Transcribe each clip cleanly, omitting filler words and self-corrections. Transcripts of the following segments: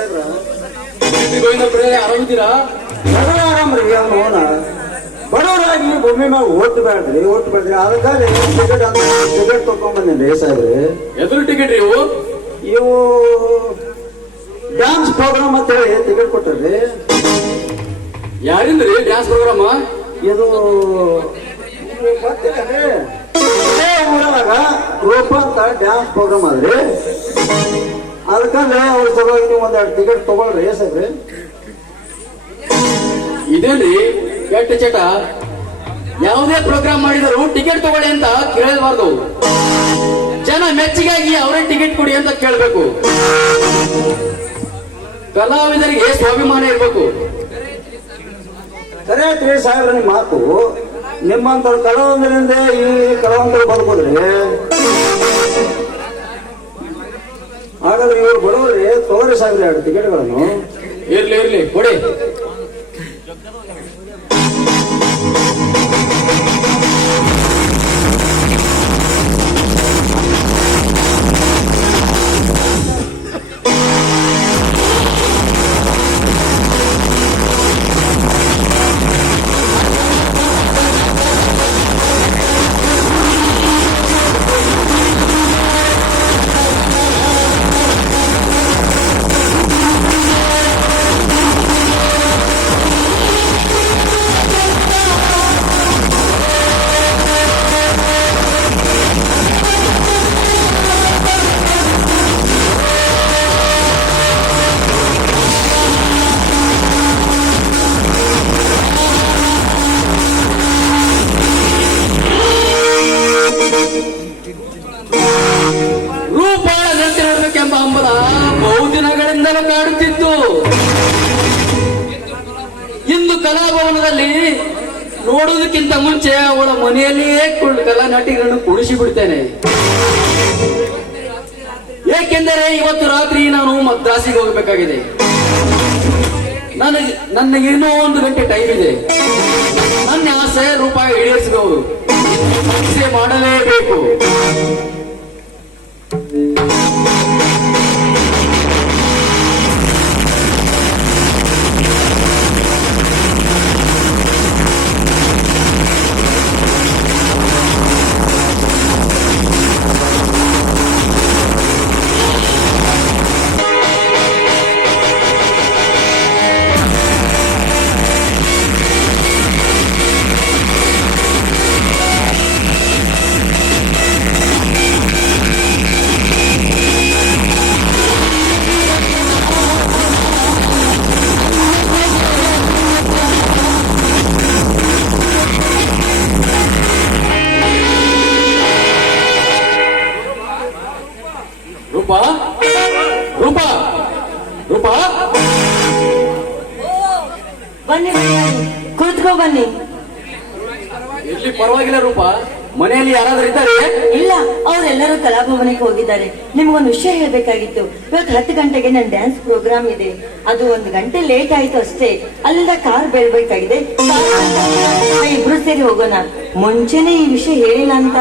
ಸಾಹೇಬ್ರ ಗೋವಿಂದಪ್ಪ ಆರಾಮಿದ್ದೀರಾ? ಆರಾಮ್ರಿ. ಅವನು ಬಡವರಾಗಿ ಭೂಮಿ ಮ್ಯಾಗ ಓಟ್ ಬೇಡ್ರಿ ಅದಕ್ಕಾಗಿ ಟಿಕೆಟ್ ತಕೊಂಡ್ ಬಂದೇನ್ರಿ ಸಾಹೇಬ್ರಿ. ಎದುರು ಟಿಕೆಟ್ ರೀ ಇವು ಡ್ಯಾನ್ಸ್ ಪ್ರೋಗ್ರಾಮ್ ಅಂತ ಹೇಳಿ ಟಿಕೆಟ್ ಕೊಟ್ಟಾರ್ರಿ. ಯಾರಿಂದ್ರಿ ಡ್ಯಾನ್ಸ್ ಪ್ರೋಗ್ರಾಮ್? ಇದು ಗೊತ್ತಿಲ್ಲರಿ, ಊರಾಗ ರೂಪ ಅಂತ ಡ್ಯಾನ್ಸ್ ಪ್ರೋಗ್ರಾಮ್ ಆದ್ರಿ. ಅದಕ್ಕಂದ್ರೆ ಅವ್ರ ಸಲುವಾಗಿ ನೀವು ಒಂದೆರಡು ಟಿಕೆಟ್ ತಗೊಳ್ರಿ ಸಾಹೇಬ್ರಿ. ಇದೇನ್ರಿ ಕೆಟ್ಟ ಚಟ? ಯಾವುದೇ ಪ್ರೋಗ್ರಾಮ್ ಮಾಡಿದ್ರು ಟಿಕೆಟ್ ತಗೊಳ್ಳಿ ಅಂತ ಕೇಳಬಾರ್ದು. ಜನ ಮೆಚ್ಚುಗಾಗಿ ಅವರೇ ಟಿಕೆಟ್ ಕೊಡಿ ಅಂತ ಕೇಳಬೇಕು. ಕಲಾವಿದರಿಗೆ ಸ್ವಾಭಿಮಾನ ಇರ್ಬೇಕು. ಸರಿ ಆಯ್ತ್ರಿ ಸಾಹೇಬ್ರ ನಿಮ್ಮ ಮಾತು. ನಿಮ್ಮಂತ ಕಲಾವಂತರಿಂದ ಈ ಕಲಾವಂತರು ಬದುಕೋದ್ರಿ. ಹಾಗಾದ್ರೆ ಇವ್ರು ಬಡವ್ರಿ ತಗೋರಿ ಸಾಹೇಬ್ರಿ 2 ಟಿಕೆಟ್ಗಳನ್ನು. ಇರ್ಲಿ ಕೊಡಿ. ಬಹುದಿನಗಳಿಂದಲೂ ಕಾಡುತ್ತಿದ್ದು ಇಂದು ಕಲಾಭವನದಲ್ಲಿ ನೋಡುವುದಕ್ಕಿಂತ ಮುಂಚೆ ಅವಳ ಮನೆಯಲ್ಲಿಯೇ ಕಲಾ ನಟಿಗಳನ್ನು ಕುಡಿಸಿ ಬಿಡ್ತೇನೆ. ಏಕೆಂದರೆ ಇವತ್ತು ರಾತ್ರಿ ನಾನು ಮದ್ರಾಸಿಗೆ ಹೋಗಬೇಕಾಗಿದೆ. ನನಗೆ ಇನ್ನೂ 1 ಗಂಟೆ ಟೈಮ್ ಇದೆ. ನನ್ನ ಆಸೆ ರೂಪಾಯಿ ಈಡೇರಿಸಬಹುದು. ಮಾಡಲೇಬೇಕು. ರೂಪಾ ರೂಪಾ ಬನ್ನಿ ಕೂತ್ಕೋ ಬನ್ನಿ. ಇಲ್ಲಿ ಪರವಾಗಿಲ್ಲ ರೂಪಾ. ಮನೆಯಲ್ಲಿ ಯಾರಾದ್ರೂ ಇದ್ದಾರೆ? ಇಲ್ಲ, ಅವರೆಲ್ಲರೂ ಕಲಾಭವನಕ್ಕೆ ಹೋಗಿದ್ದಾರೆ. ನಿಮ್ಗೊಂದು ವಿಷಯ ಹೇಳ್ಬೇಕಾಗಿತ್ತು. ಇವತ್ತು 10 ಗಂಟೆಗೆ ನನ್ನ ಡ್ಯಾನ್ಸ್ ಪ್ರೋಗ್ರಾಮ್ ಇದೆ. ಅದು 1 ಗಂಟೆ ಲೇಟ್ ಆಯ್ತು ಅಷ್ಟೇ. ಅಲ್ಲಿಂದ ಕಾರ್ ಬೆಳ್ಬೇಕಾಗಿದೆ. ಇಬ್ರು ಸೇರಿ ಹೋಗೋಣ. ಮುಂಚೆನೆ ಈ ವಿಷಯ ಹೇಳಿಲ್ಲ ಅಂತ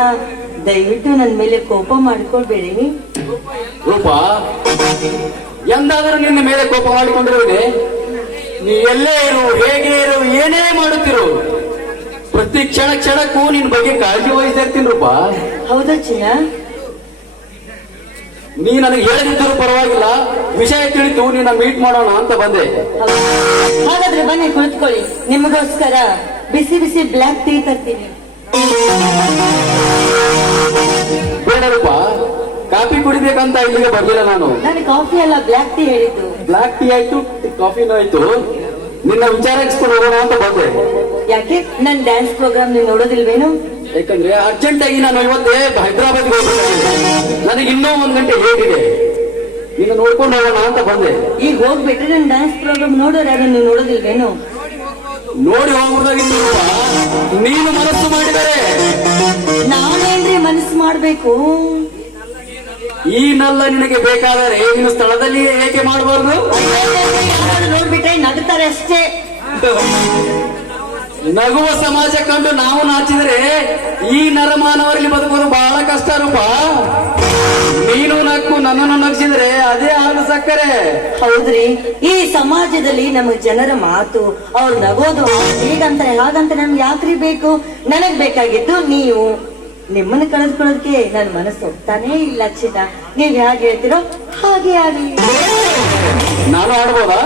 ದಯವಿಟ್ಟು ನನ್ನ ಮೇಲೆ ಕೋಪ ಮಾಡ್ಕೊಳ್ಬೇಡಿ. ರೂಪಾ, ಎಂದಾದರೂ ನಿನ್ನ ಮೇಲೆ ಕೋಪ ಮಾಡಿಕೊಂಡಿರುವುದೇ? ನೀ ಎಲ್ಲೇ ಇರು, ಹೇಗೆ ಇರು, ಏನೇ ಮಾಡುತ್ತಿರು, ಪ್ರತಿ ಕ್ಷಣಕ್ಕೂ ನಿನ್ ಬಗ್ಗೆ ಕಾಳಜಿ ವಹಿಸ್ತಾ ಇರ್ತೀನಿ ರೂಪಾ. ಹೌದಾ ಚಿನ್ನ? ನೀ ನನಗೆ ಹೇಳದಿದ್ದರೂ ಪರವಾಗಿಲ್ಲ, ವಿಷಯ ತಿಳಿತು ನಿನ್ನ ಮೀಟ್ ಮಾಡೋಣ ಅಂತ ಬಂದೆ. ಹಾಗಾದ್ರೆ ಬನ್ನಿ ಕುಳಿತುಕೊಳ್ಳಿ. ನಿಮಗೋಸ್ಕರ ಬಿಸಿ ಬಿಸಿ ಬ್ಲ್ಯಾಕ್ ಟೀ ತರ್ತೀನಿ. ಬೇಡ ರೂಪಾ, ಕಾಫಿ ಕುಡಿಬೇಕಂತ ಇಲ್ಲಿಗೆ ಬರ್ಲಿಲ್ಲ ನಾನು. ನಾನು ಕಾಫಿ ಅಲ್ಲ ಬ್ಲ್ಯಾಕ್ ಟೀ ಹೇಳಿದ್ದು. ಬ್ಲ್ಯಾಕ್ ಟೀ ಆಯ್ತು, ಕಾಫಿನೂ ಆಯ್ತು. ನಿನ್ನ ವಿಚಾರಿಸ್ಕೊಂಡು ಹೋಗೋಣ ಅಂತ ಬಂದೆ. ಯಾಕೆ ನನ್ ಡ್ಯಾನ್ಸ್ ಪ್ರೋಗ್ರಾಮ್ ನೀವು ನೋಡೋದಿಲ್ವೇನು? ಯಾಕಂದ್ರೆ ಅರ್ಜೆಂಟ್ ಆಗಿ ನಾನು ಇವತ್ತೇ ಹೈದರಾಬಾದ್ಗೆ ಹೋಗ್ಬೇಕಾಗಿದೆ. ನನಗೆ ಇನ್ನೂ 1 ಗಂಟೆ ಹೇಗಿದೆ, ನಿನ್ನ ನೋಡ್ಕೊಂಡು ಹೋಗೋಣ ಅಂತ ಬಂದೆ. ಈಗ ಹೋಗ್ಬಿಟ್ರೆ ನನ್ ಡ್ಯಾನ್ಸ್ ಪ್ರೋಗ್ರಾಮ್ ನೋಡೋರು ಯಾರು ನೀವು ನೋಡೋದಿಲ್ವೇನು? ನೋಡಿ ಹೋಗ್ಬೋದಾಗಿತ್ತು. ನೀನು ಮನಸ್ಸು ಮಾಡಿದರೆ ನಾನೇನ್ರಿ ಮನಸ್ಸು ಮಾಡ್ಬೇಕು? ಈ ನಲ್ಲ ನಿನಗೆ ಬೇಕಾದರೆ ನೀನು ಸ್ಥಳದಲ್ಲಿ ಏಕೆ ಮಾಡಬಾರ್ದು? ನೋಡ್ಬಿಟ್ರೆ ನಗುತ್ತಾರೆ ಅಷ್ಟೇ. ನಗುವ ಸಮಾಜ ಕಂಡು ನಾವು ನಾಚಿದರೆ ಈ ನರಮಾನವರಲ್ಲಿ ಬದುಕೋದು ಬಹಳ ಕಷ್ಟ ರೂಪ. ನೀನು ನಕ್ಕು ನನ್ನನ್ನು ನಗಿಸಿದ್ರೆ ಅದೇ ಹಾಲು ಸಕ್ಕರೆ. ಹೌದ್ರಿ, ಈ ಸಮಾಜದಲ್ಲಿ ನಮ್ಮ ಜನರ ಮಾತು, ಅವ್ರು ನಗೋದು ಹೀಗಂತಾರೆ ಹಾಗಂತ ನಮ್ಗೆ ಯಾಕ್ರಿ ಬೇಕು? ನನಗ್ ಬೇಕಾಗಿದ್ದು ನೀವು. ನಿಮ್ಮನ್ನ ಕಳೆದುಕೊಳ್ಳೋದಕ್ಕೆ ನನ್ನ ಮನಸ್ಸು ಒಪ್ತಾನೇ ಇಲ್ಲ ಚಿನ್ನ. ನೀವ್ ಹೇಗೆ ಹೇಳ್ತಿರೋ ಹಾಗೆ ಆಗ್ಲಿ. ನಾನು ಆಡ್ಬೋದಾ?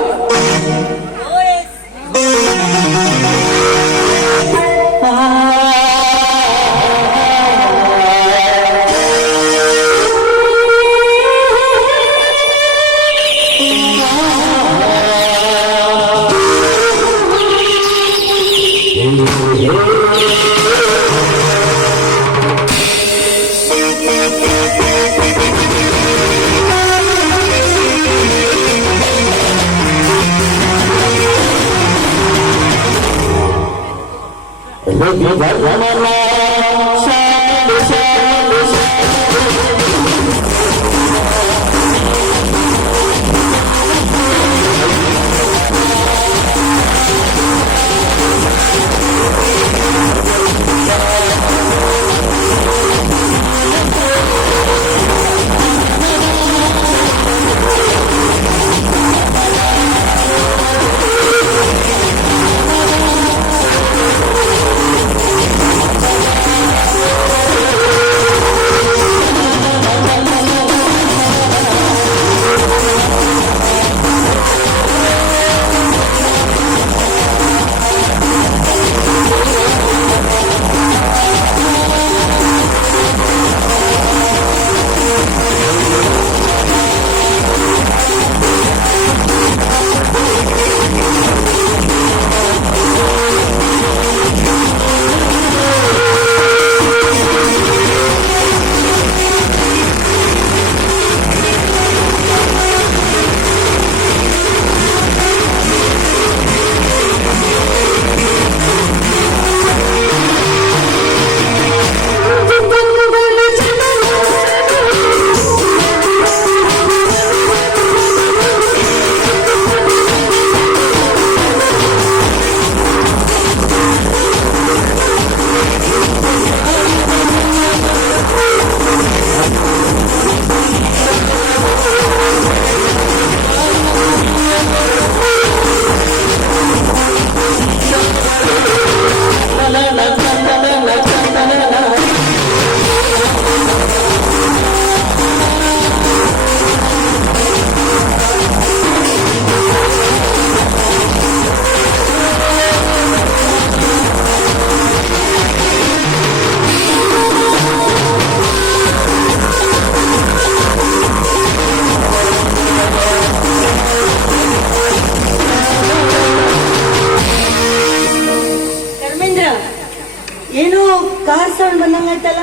ಏನೋ ಕಾರ್ ಸೌಂಡ್ ಬಂದಂಗಾಯ್ತಲ್ಲ,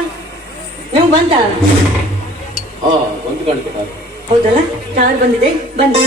ನಿಮ್ಗೆ ಬಂತ? ಒಂದು ಕಾಣಿಕೆ. ಹೌದಲ್ಲ, ಕಾರ್ ಬಂದಿದೆ, ಬನ್ನಿ.